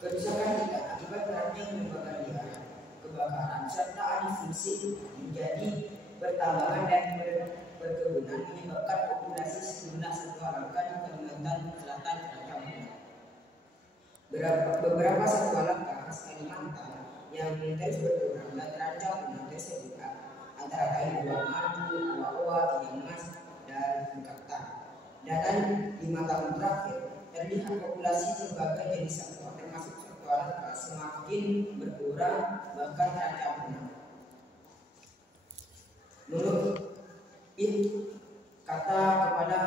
Kerusakan ikan akibat beratnya kebakaran serta alih fungsi menjadi pertambangan dan perkebunan menyebabkan populasi sejumlah satwa langka di Kalimantan Selatan terancam punah. Beberapa satwa langka khas Kalimantan yang terus berkurang dan terancam punah tersebut antara lain uang madu, owa-owa, ikan emas, dan kata. Dalam 5 tahun terakhir terlihat populasi berbagai jenis satwa termasuk satwa langka semakin berkurang bahkan terancam punah. Menurut kata Kepala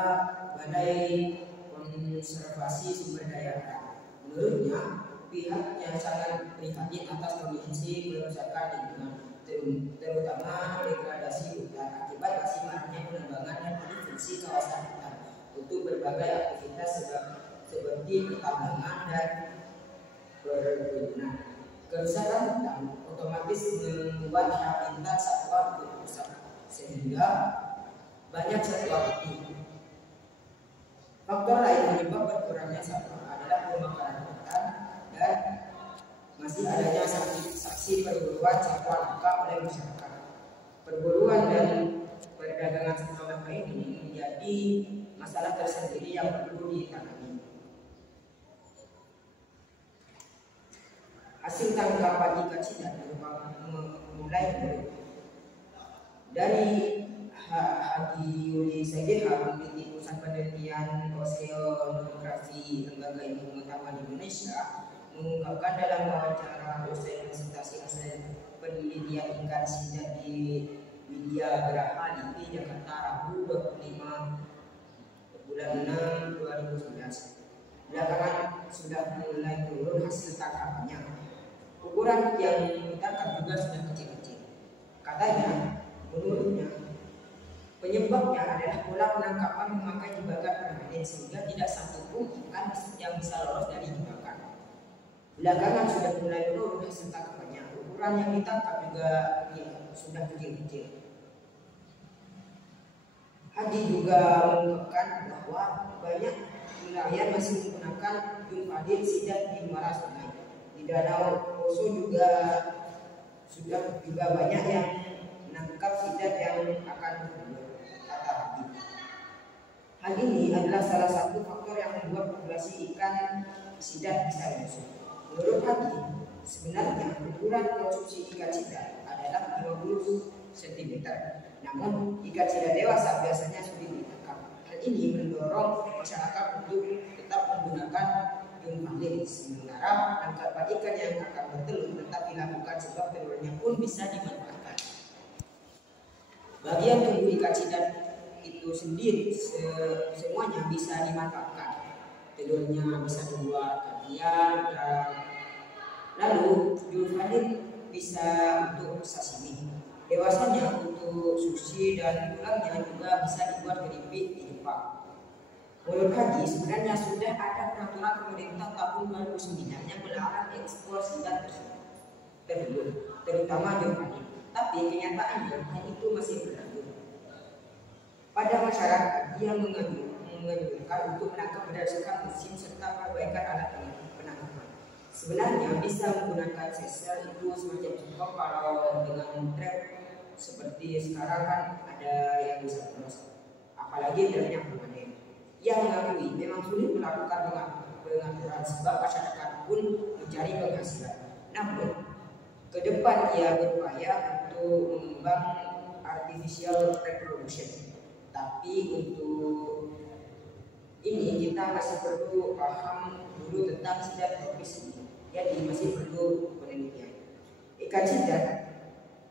Balai Konservasi Sumber Daya Alam, menurutnya pihaknya sangat prihatin atas kondisi kerusakan lingkungan, terutama degradasi hutan akibat masih maraknya penambangan dan fungsi kawasan hutan untuk berbagai aktivitas seperti pertambangan dan perkebunan. Kerusakan hutan otomatis membuat habitat satwa rusak sehingga banyak satwa mati. Faktor lain penyebab berkurangnya satwa adalah pembakaran hutan dan masih adanya saksi perburuan satwa langka oleh masyarakat. Perburuan dan perdagangan satwa langka ini menjadi masalah tersendiri yang perlu ditangani. Hasil tangkapan ikan sidap mulai dari Haji Yuli Segeha, peneliti Pusat Penelitian Oseanografi Lembaga Ilmu Pengetahuan Indonesia, mengungkapkan dalam wawancara dosen presentasi hasil penelitian ikan sidap di Widya Geraha LIPI Jakarta Rabu 25 bulan 6 2019. Belakangan sudah mulai turun hasil tangkapannya. Ukuran yang ditangkap juga sudah kecil-kecil. Katanya, menurutnya, penyebabnya adalah pola penangkapan memakai jebakan permanen sehingga tidak satu pun ikan yang bisa lolos dari jebakan. Belakangan sudah mulai menurun hasil tangkapannya. Ukuran yang ditangkap juga sudah kecil-kecil. Hadi juga mengungkapkan bahwa banyak nelayan masih menggunakan jumpadin sidap di muara sungai. Di Danau Poso juga banyak yang menangkap sidap yang akan bertelur, kata Hadi. Hal ini adalah salah satu faktor yang membuat populasi ikan sidap bisa menyusut. Menurut Hadi, sebenarnya ukuran konsumsi ikan sidap adalah 50 cm. Namun ikan sidap dewasa biasanya sulit ditangkap. Hal ini mendorong masyarakat untuk tetap menggunakan jumpadin, sementara tangkapan ikan yang akan bertelur tetap dilakukan sebab telurnya pun bisa dimanfaatkan. Bagian tubuh ikan sidap itu sendiri semuanya bisa dimanfaatkan. Telurnya bisa dibuat kaviar, dan lalu jumpadin bisa untuk sashimi. Dewasanya untuk sushi dan tulangnya juga bisa dibuat keripik di Jepang. Menurut Haji, sebenarnya sudah ada peraturan pemerintah tahun 2009 yang melarang ekspor sidap tersebut, terutama jumpadin. Tapi kenyataannya hal itu masih berlaku. Pada masyarakat, dia menganjurkan untuk menangkap berdasarkan musim serta perbaikan alat penangkapan. Sebenarnya bisa menggunakan sesel itu semacam cukup kalau dengan trap seperti sekarang kan ada yang bisa terus, apalagi trapnya permanen. Ia mengakui memang sulit melakukan pengaturan sebab masyarakat pun mencari penghasilan. Namun, ke depan ia berupaya untuk mengembang artificial reproduction. Tapi untuk ini kita masih perlu paham dulu tentang sidap tropis ini. Jadi masih perlu penelitian. Ikan sidap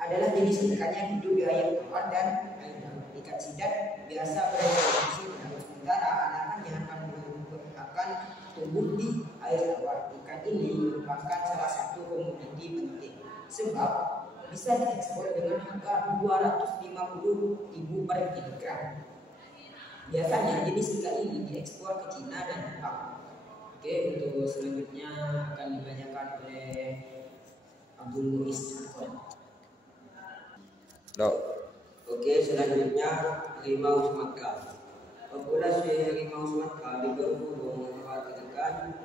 adalah jenis ikan yang hidup di air tawar dan air laut. Ikan sidap biasa bereproduksi di laut, sementara anakannya akan tumbuh di air tawar. Ikan ini merupakan salah satu komoditi penting sebab bisa diekspor dengan harga 250.000 per kilogram. Biasanya jenis ikan ini diekspor ke Cina dan Jepang. Oke, untuk selanjutnya akan dibacakan oleh Abdul Muiz. Oke, selanjutnya harimau Sumatera. Populasi harimau Sumatera di Bengkulu memperhatikan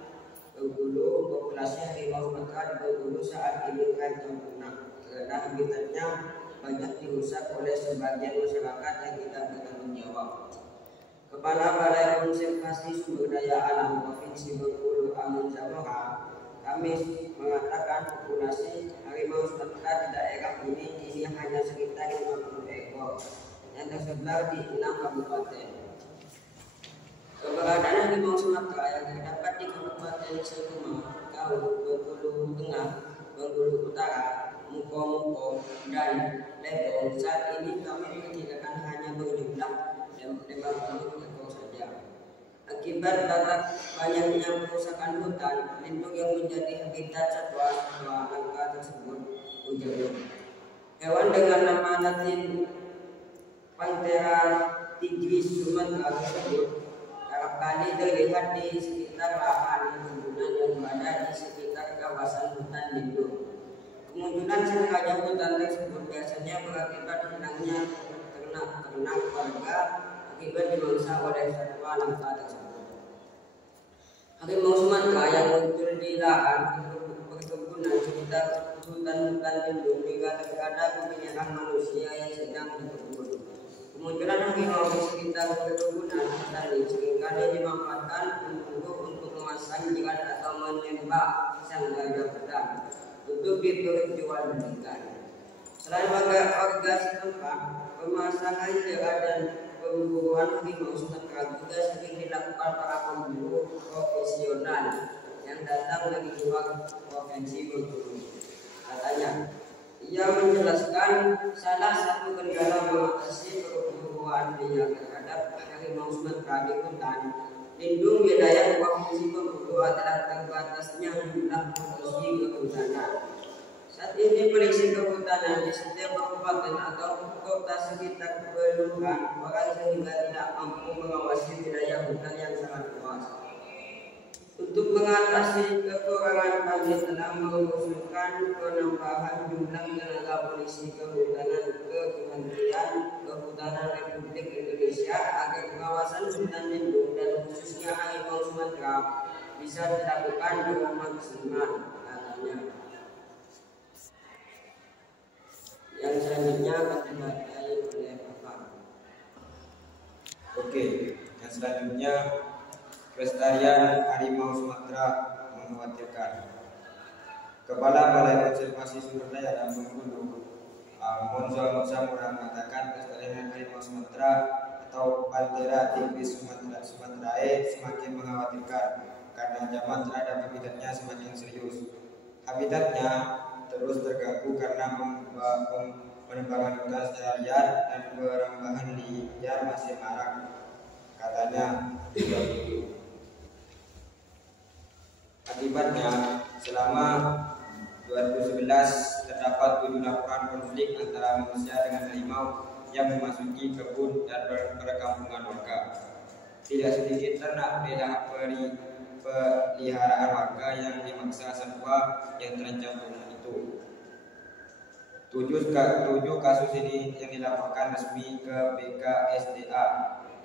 Bengkulu populasi harimau Sumatera di Bengkulu saat ini terancam punah karena habitatnya banyak dirusak oleh sebagian masyarakat yang tidak bertanggung jawab. Kepala Balai Konservasi Sumber Daya Alam Provinsi Bengkulu Amun Zamoha Kamis mengatakan populasi harimau Sumatera di daerah ini kini hanya sekitar 50 ekor yang tersebar di 6 kabupaten. Keberadaan harimau Sumatera yang terdapat di Kabupaten Seluma, Kaur, Bengkulu Tengah, Bengkulu Utara, Muko, dan Lebong saat ini kami memperkirakan hanya berjumlah 50 ekor saja. Akibat banyaknya perusakan hutan lindung yang menjadi habitat satwa langka tersebut, ujarnya. Hewan dengan nama Latin Panthera tigris Sumatera tersebut kerap kali terlihat di sekitar lahan perkebunan yang berada di sekitar kawasan hutan lindung. Kemunculan sengaja hutan tersebut biasanya berakibat hilangnya ternak warga akibat dimangsa oleh satwa langka tersebut. Harimau Sumatera yang muncul di lahan perkebunan sekitar hutan-hutan lindung juga terkadang menyerang manusia yang sedang berkebun. Kemunculan harimau di sekitar perkebunan tadi seringkali dimanfaatkan untuk memasang jalan atau menembak sang gajah hutan untuk diperjualbelikan. Selain warga setempat, pemasangan jalan dan pemburuan harimau Sumatera juga sering dilakukan para pemburu profesional yang datang dari luar provinsi Bengkulu. Katanya, ia menjelaskan salah satu kendala mengatasi perburuan liar terhadap harimau Sumatera di hutan lindung wilayah provinsi Bengkulu adalah terbatasnya jumlah potensi kehutanan. Saat ini polisi kehutanan di setiap kabupaten atau kota sekitar kelurahan bahkan sehingga tidak mampu mengawasi wilayah hutan yang sangat luas. Untuk mengatasi kekurangan kami telah mengusulkan penambahan jumlah tenaga polisi kehutanan ke Kementerian Kehutanan Republik Indonesia agar pengawasan hutan lindung dan khususnya harimau Sumatera bisa dilakukan dengan maksimal, katanya. Yang selanjutnya akan dibacakan oleh Bapak. Oke, yang selanjutnya pelestarian harimau Sumatera mengkhawatirkan. Kepala Balai Konservasi Sumber Daya Alam Bengkulu Monzo Zamora mengatakan pelestarian harimau Sumatera atau Panthera tigris Sumatrae semakin mengkhawatirkan karena ancaman terhadap habitatnya semakin serius. Habitatnya terus terganggu karena penebangan hutan secara liar dan perambahan liar masih marak, katanya. Akibatnya, selama 2011 terdapat 7 laporan konflik antara manusia dengan harimau yang memasuki kebun dan perkampungan warga. Tidak sedikit ternak peliharaan warga yang dimaksa satwa yang terancam punah itu. 7 kasus ini yang dilaporkan resmi ke BKSDA.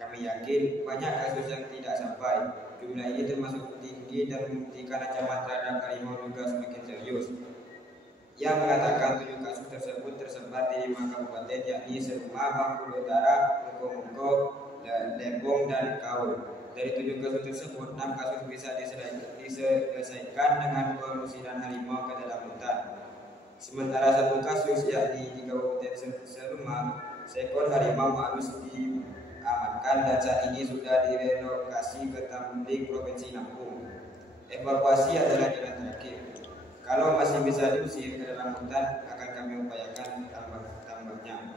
Kami yakin banyak kasus yang tidak sampai. Jumlah ini termasuk tinggi dan membuktikan ancaman terhadap harimau juga semakin serius. Ia mengatakan 7 kasus tersebut tersebar di 5 kabupaten yakni Seluma, Bengkulu Utara, Muko, Lebong, dan Kaur. Dari 7 kasus tersebut, 6 kasus bisa diselesaikan dengan pengusiran harimau ke dalam hutan. Sementara 1 kasus yakni di Kabupaten Seluma, seekor harimau harus diamankan dan saat ini sudah direlokasi ke Tambling, Provinsi Lampung. Evakuasi adalah jalan terakhir. Kalau masih bisa diusir ke dalam hutan, akan kami upayakan tambahnya.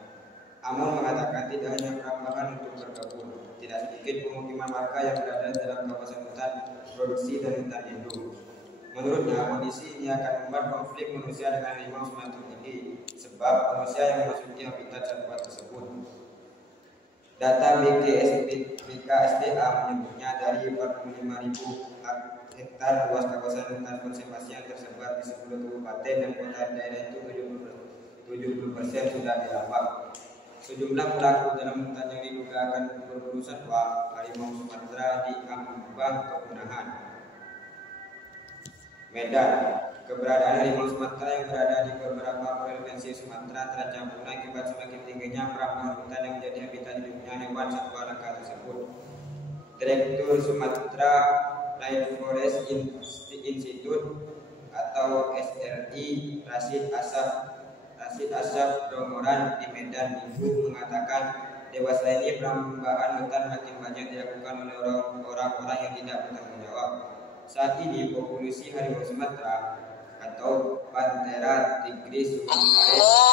Amun mengatakan tidak hanya perambahan untuk berkebun, tidak sedikit pemukiman warga yang berada dalam kawasan hutan produksi dan hutan lindung. Menurutnya, kondisi ini akan membuat konflik manusia dengan harimau semakin tinggi, sebab manusia yang memasuki habitat satwa tersebut. Data BKSDA menyebutnya dari 45.000 hektar luas kawasan hutan konservasi yang tersebar di 10 kabupaten dan kota daerah itu 70% sudah dirawat. Sejumlah pelaku dalam hutan yang diduga akan berburu satwa harimau Sumatera diambang kepunahan. Medan. Keberadaan harimau Sumatera yang berada di beberapa provinsi Sumatera terancam punah akibat semakin tingginya perambahan hutan yang menjadi habitat hidupnya hewan satwa langka tersebut. Direktur Sumatera Rainforest Institute atau SRI Rashid Asaf Domoran di Medan Minggu mengatakan dewasa ini perambahan hutan makin banyak dilakukan oleh orang-orang yang tidak bertanggung jawab. Saat ini populasi harimau Sumatera atau Panthera tigris sumaterae